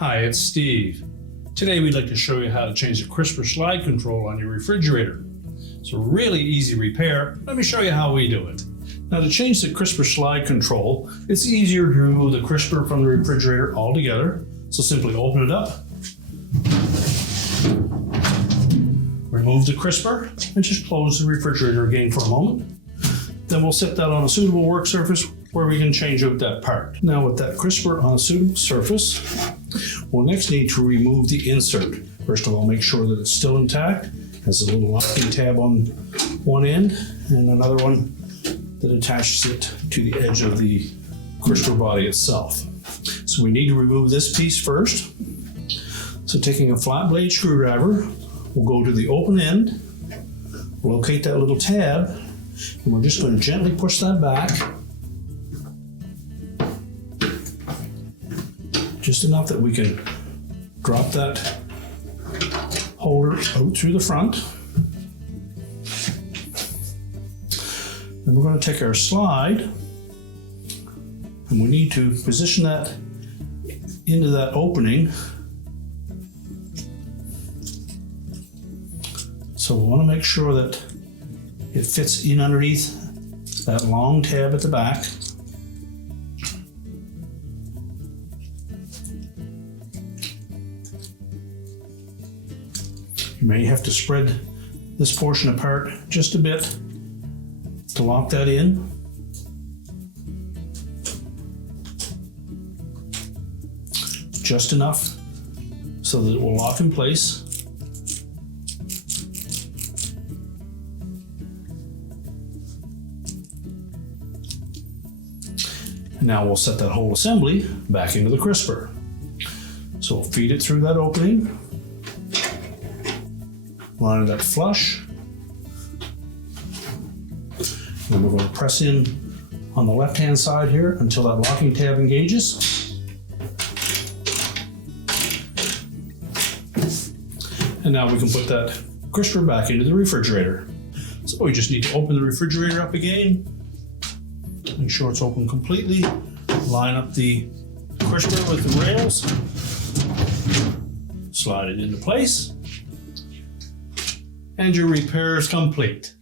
Hi, it's Steve. Today we'd like to show you how to change the crisper slide control on your refrigerator. It's a really easy repair. Let me show you how we do it. Now, to change the crisper slide control, it's easier to remove the crisper from the refrigerator altogether. So simply open it up, remove the crisper, and just close the refrigerator again for a moment. Then we'll set that on a suitable work surface where we can change out that part. Now, with that crisper on a suitable surface, we'll next need to remove the insert. First of all, make sure that it's still intact. It has a little locking tab on one end and another one that attaches it to the edge of the crisper body itself. So we need to remove this piece first. So taking a flat blade screwdriver, we'll go to the open end, locate that little tab, and we're just going to gently push that back. Just enough that we can drop that holder out through the front. Then we're going to take our slide and we need to position that into that opening. So we want to make sure that it fits in underneath that long tab at the back. You may have to spread this portion apart just a bit to lock that in. Just enough so that it will lock in place. And now we'll set that whole assembly back into the crisper. So we'll feed it through that opening. Line that flush. And we're going to press in on the left-hand side here until that locking tab engages. And now we can put that crisper back into the refrigerator. So we just need to open the refrigerator up again. Make sure it's open completely. Line up the crisper with the rails. Slide it into place. And your repair is complete.